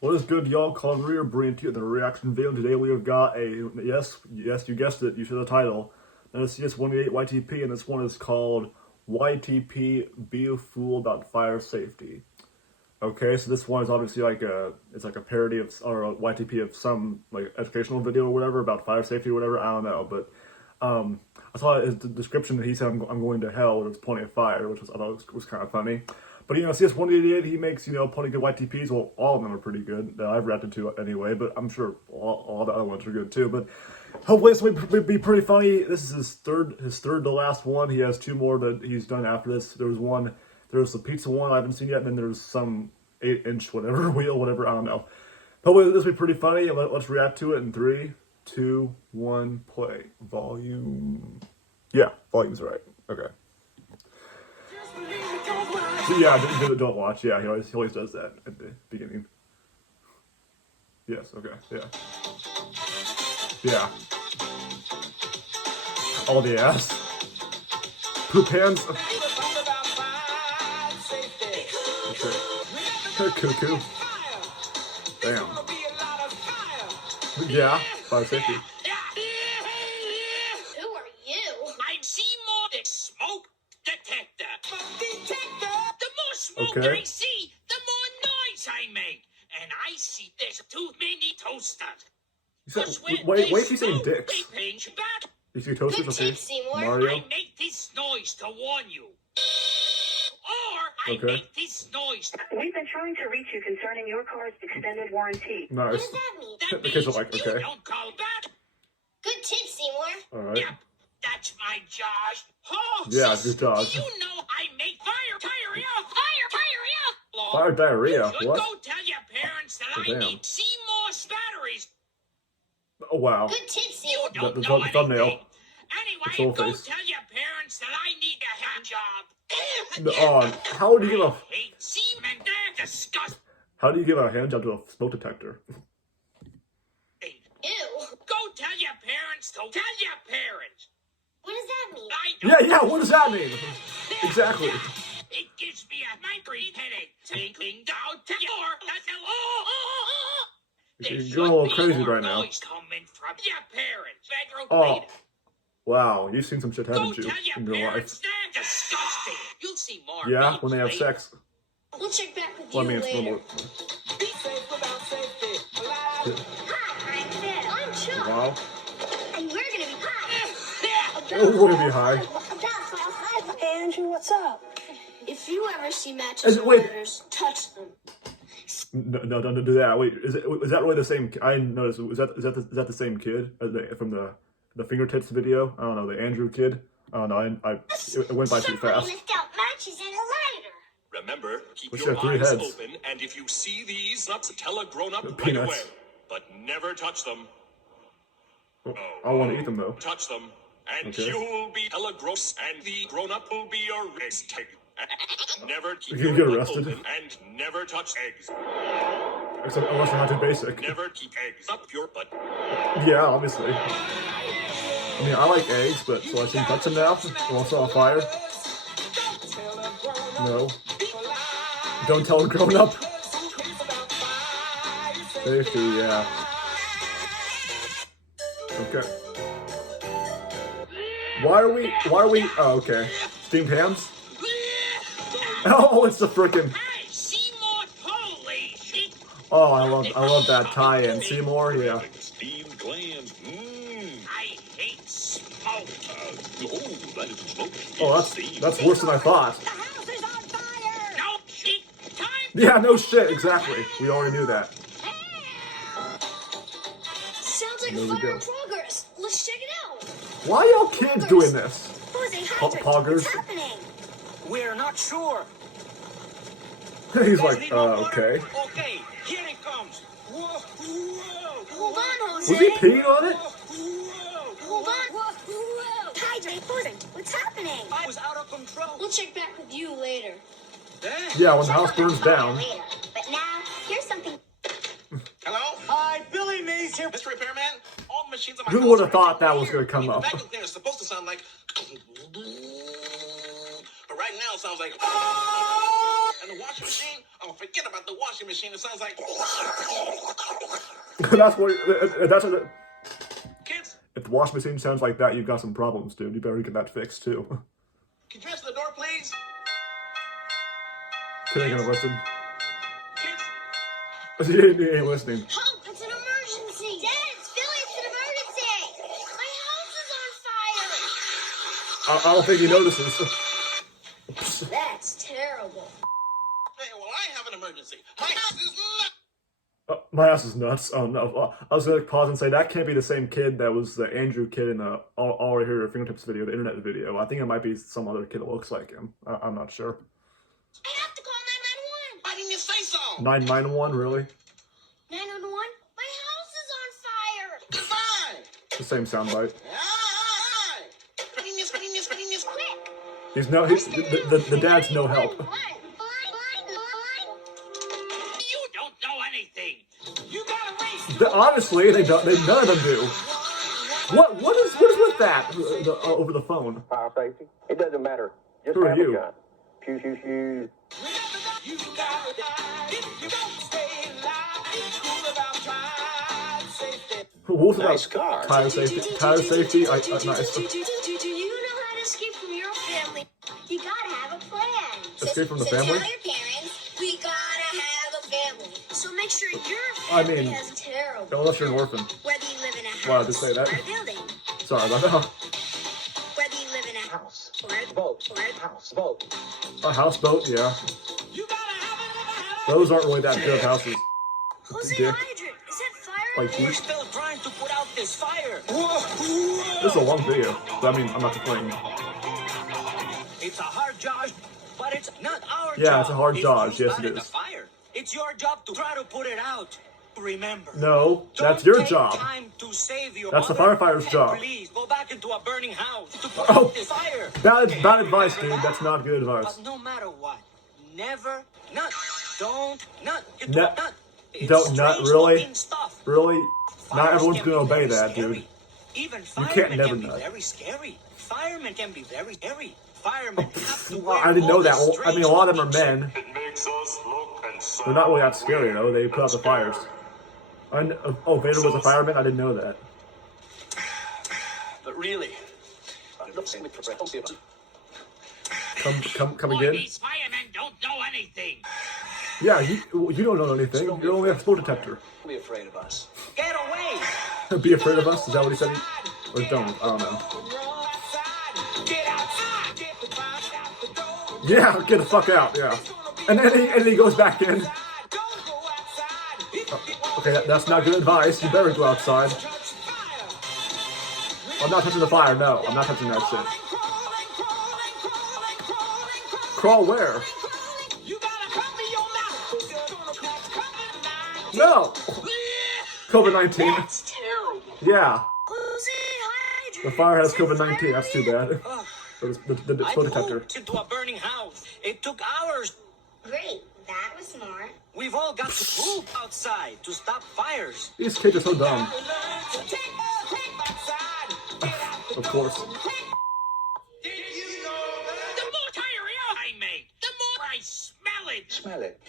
What is good, y'all? Colin Rear bringing to you the reaction video. Today we have got a, yes, you guessed it, you saw the title. And it's CS188 YTP, and this one is called YTP Be a Fool About Fire Safety. Okay, so this one is obviously like it's like a parody of, or a YTP of some like educational video or whatever about fire safety or whatever, I don't know, but I saw his description that he said, I'm going to hell with plenty of fire, which I thought was kind of funny. But, you know, CS188, he makes, you know, plenty good YTPs. Well, all of them are pretty good that I've reacted to anyway, but I'm sure all the other ones are good too. But hopefully this will be pretty funny. This is his third to last one. He has two more that he's done after this. There's the pizza one I haven't seen yet, and then there's some 8-inch whatever, wheel, whatever, I don't know. Hopefully this will be pretty funny. Let's react to it in 3, 2, 1, play. Volume. Yeah, volume's right. Okay. So yeah, don't watch. Yeah, he always does that at the beginning. Yes, okay, yeah. Yeah. All the ass. Poop hands. Okay. Cuckoo. Damn. Yeah, fire safety. Who are you? I'm SMOKE Detector. The more smoke Okay. I see, the more noise I make. And I see there's 2 mini toasters. Wait, he's saying dicks. They pinch back. You see toasters? Good Okay. tip, Seymour. Mario. I make this noise to warn you. Or I Okay. make this noise. We've been trying to reach you concerning your car's extended warranty. What Nice. does that mean? That The kids means are like, you okay. don't call back. Good tip, Seymour. Alright. Yep, that's my Josh. Oh, Yeah, sis, good Josh. do you know I make fire diarrhea? Fire diarrhea. You should What? go tell your parents that Oh, I damn. need Seymour's batteries. Oh wow. Good tip, You Seymour. don't The know thumbnail. anything. Anyway, full go face. tell your parents that I need a hand job. How would you give I a hate semen. They're disgusting. how do you give a hand job to a smoke detector? Ew. Go tell your parents to tell your parents. What does that mean? I don't Yeah. What does that mean? Exactly. It gives me a migraine headache. Tinkling down to your. You're going a little crazy right now. Noise coming from your parents. Bedroom Oh. later. Wow, you've seen some shit, Go haven't you, tell in your your life? parents they're disgusting. You'll see more. Yeah, memes when they have later. sex. We'll check back with Well, I you mean, it's later. normal. Be safe without safety. Hi, I'm Ted. I'm Chuck. Wow. And we're gonna be high. Oh, we're gonna be high. Hey, Andrew, what's up? If you ever see matches Is it- or wait. letters, touch them. No, don't do that. Wait, is that really the same? I didn't notice. Is that the same kid from the fingertips video? I don't know, the Andrew kid. I don't know. It went by too fast. Lift out matches and a lighter. Remember, keep We your should have 3 eyes heads. open, and if you see these nuts, tell a grown-up right Peanuts. away. But never touch them. I want to eat them though. Touch them, and Okay. you'll be hella gross, and the grown-up will be arrested. Never keep You your get butt arrested? open, and never touch eggs. Except unless they're not too basic. Never keep eggs up your butt. Yeah, obviously. I mean, I like eggs, but so I shouldn't touch them now. Also on fire. No. Don't tell a grown up. Safety, yeah. Okay. Why are we? Oh, okay. Steamed hams? Oh, it's the frickin'. Hey, Seymour Police. Oh, I love that tie-in. Seymour, yeah. Steamed glands. I hate smoke. That is smoke. Oh, that's worse than I thought. The house is on fire! No shit. Time. Yeah, no shit, exactly. We already knew that. Sounds like There a we fire go. in progress. Let's check it out. Why are y'all kids doing this? Who's a hydrant? Poggers. What's happening? We're not sure. He's Guys like, need more water? okay. Okay, here it comes. Whoa, whoa, Hold on, Jose. Was he peeing on it? whoa. Hold on. Whoa. Hydrant. What's happening? I was out of control. We'll check back with you later. Yeah, when the house burns down. Later. But now, here's something. Hello? Hi, Billy Mays here. Mr. Repairman? All the machines on my Who house would have are thought that here. was gonna come The up? vacuum cleaner is supposed to sound like... But right now it sounds like... And the washing machine, Oh, forget about the washing machine. It sounds like That's what. That's what. kids. If the washing machine sounds like that, you've got some problems, dude. You better get that fixed too. Can you answer the door, please? Kid ain't gonna listen. Kids. He ain't listening. Help! It's an emergency! Dad, it's Billy! It's an emergency! My house is on fire! I don't think he notices. That's terrible. Hey, well, I have an emergency. My house is not. My ass is nuts. Oh no. I was gonna pause and say that can't be the same kid that was the Andrew kid in the All Right Here at Your Fingertips video, the internet video. I think it might be some other kid that looks like him. I'm not sure. I have to call 911! Why didn't you say so? 991, really? 911? My house is on fire! Fine. The same soundbite. Hi. Quick! He's the dad's no help. You don't know anything. You gotta race. Honestly, they none of them do. What is with that over the phone? Fire safety. It doesn't matter. Just Who are have you? a gun. Shoo, shoo, shoo. You gotta die. If you don't stay alive, it's cool about trying safety. What's Nice about car. tire safety? Tire safety? Nice. Do you know how to escape from your family? You gotta have a plan. Escape from the So family? tell your parents, we gotta have a family. So make sure your I family mean, has terrible. Unless you're an orphan. Whether you live in a house Wow, to say that. or a building. Sorry about that. Whether you live in a House. or a Boat. or a House. Boat. A houseboat, yeah. You gotta have Those aren't really that good of houses. Who's Dick. an hydrant? Is that fire? Like We're you. still trying to put out this fire. This is a long video. But I mean, I'm not complaining. It's a hard job, but it's not our job. Yeah, it's a hard If job. you Yes, it started is. the fire, it's your job to try to put it out. Remember. No, that's Don't your take job. time to save your That's the mother, firefighter's and job. Please go back into a burning house to put Oh. out this fire. Bad advice, dude. That's not good advice. But no matter what, never, not, don't, not, it Ne- not. It's don't, not strange really? looking stuff. Really? Not Fires everyone's can gonna be obey very that, scary. dude. Even can't firemen never can be nut. very scary. Firemen can be very scary. Firemen have to Well, wear I didn't know all that. this Well, I mean, a lot of them are strange men. It makes us look and sound. They're not really that scary, though. They put out the Scary. fires. Oh, Vader was a fireman? I didn't know that. But really, Come Boy, again? these firemen don't know anything. Yeah, you don't know anything. You're only a smoke detector. Don't be afraid of us. get away. Be afraid of us? Is that what he said? Or don't? I don't know. Roll outside, get outside, get the fire out the door. Yeah, get the fuck out, yeah. And then he goes back in. Don't go outside. If you Okay, that's not good advice. You better go outside. touch fire, I'm not touching the fire, no. I'm not touching that shit. Crawl where? you gotta cover your mouth. 'Cause you're gonna catch COVID-19. No! COVID-19. That's terrible. Yeah, Who's a hydrant? the fire has Is that COVID-19. That's too bad. Ugh. The I smoke detector. moved into a burning house. It took hours. Great. That was smart. We've all got to move outside to stop fires. These kids are so dumb. Of course. The more diarrhea I make, the more I smell it. Smell it.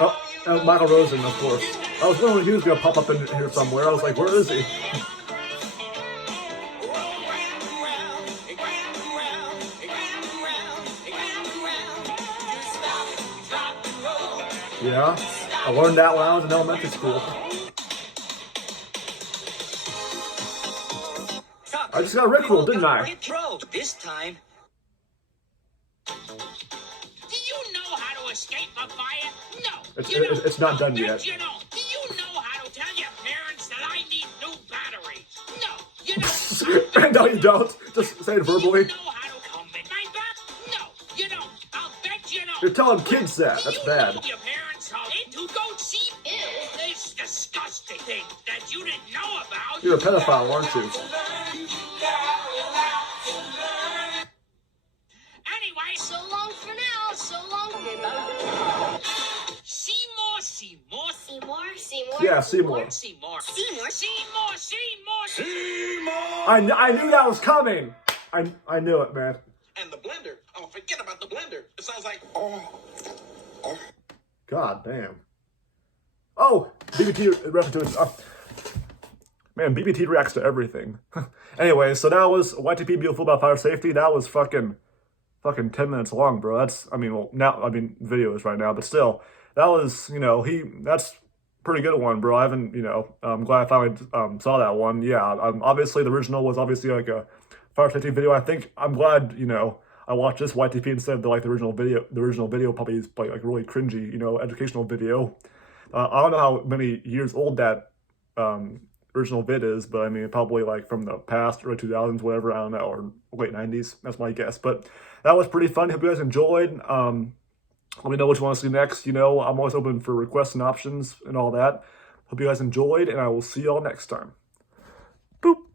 Oh, Michael Rosen, of course. I was wondering when he was gonna pop up in here somewhere. I was like, where is he? Yeah, I learned that when I was in elementary school. I just got rickrolled, didn't I? This time, Do you know how to escape a fire? No. It's not done Bet yet. you don't. Do you know how to tell your parents that I need new batteries? No. You don't. No, you don't. Just say it Do verbally. you know how to come in my back? No. You don't. I'll bet you don't. You're telling kids that. Do That's you bad. know your parents how to go see this disgusting thing that you didn't know about? You're a pedophile, aren't you? Anyway, So long for now. So long. Seymour. Seymour. Seymour. Yeah, Seymour. Seymour. Seymour. I knew that was coming. I knew it, man. And the blender. Oh, forget about the blender. It sounds like God damn. Oh, BBT reference to man, BBT reacts to everything. Anyway, so that was YTP Be about fire safety. That was fucking 10 minutes long, bro. That's, I mean, well, now, I mean, video is right now, but still, that was, you know, that's pretty good one, bro. I haven't, you know, I'm glad I finally saw that one. Yeah, obviously the original was obviously like a fire safety video. I think I'm glad, you know, I watched this YTP instead of the original video. The original video probably is like really cringy, you know, educational video. I don't know how many years old that original vid is, but I mean, probably like from the past, early 2000s, whatever, I don't know, or late 90s. That's my guess. But that was pretty fun. Hope you guys enjoyed. Let me know what you want to see next. You know, I'm always open for requests and options and all that. Hope you guys enjoyed, and I will see y'all next time. Boop.